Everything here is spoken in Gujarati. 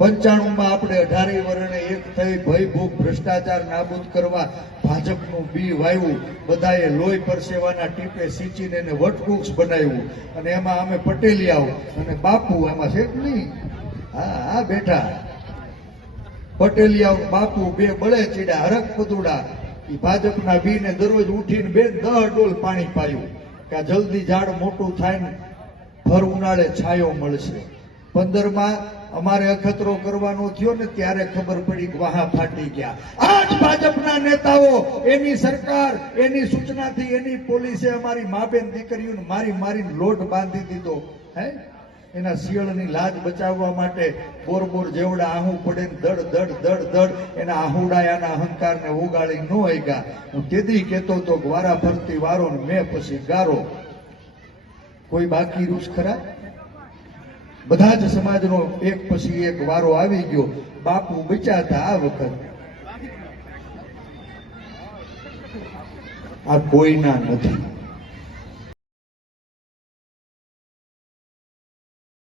95 આપણે 18 વર્ષે એક થઈ ભય ભૂખ ભ્રષ્ટાચાર નાબૂદ કરવા ભાજપનું બી વાવ્યું, બધાએ લોહી પરસેવાના ટીપે સિંચીને એને વટવૃક્ષ બનાવ્યું, અને એમાં અમે પટેલિયાઓ અને બાપુ એમાં છે કે નહીં, હા બેઠા પટેલિયાઓ બાપુ બે બળે ચીડા હરક પદુડા એ ભાજપના બીને દરરોજ ઉઠીને 10 ડોલ પાણી પાયું કે જલ્દી ઝાડ મોટું થાય ને ભર ઉનાળે છાયો મળશે. 15માં અમારે અખતરો કરવાનો થયો ને ત્યારે ખબર પડી કે વાહા ફાટી ગયા. આજ ભાજપના નેતાઓ, એની સરકાર, એની સૂચનાથી એની પોલીસે અમારી માબેન દીકરીઓને મારીને લોટ બાંધી દીધો. હે એના શિયળની લાજ બચાવવા માટે બોર જેવડા આહું પડે દડ એના આહુડાયાના અહંકારને ઉગાડી ન હગ્યા. હું તેદી કહેતો તો વારા ફરતી વારો ને મેં પછી ગારો. કોઈ બાકી રૂસ ખરા? બધા જ સમાજનો એક પછી એક વારો આવી ગયો. બાપુ બચ્યા હતા આ વખત, આ કોઈના નથી.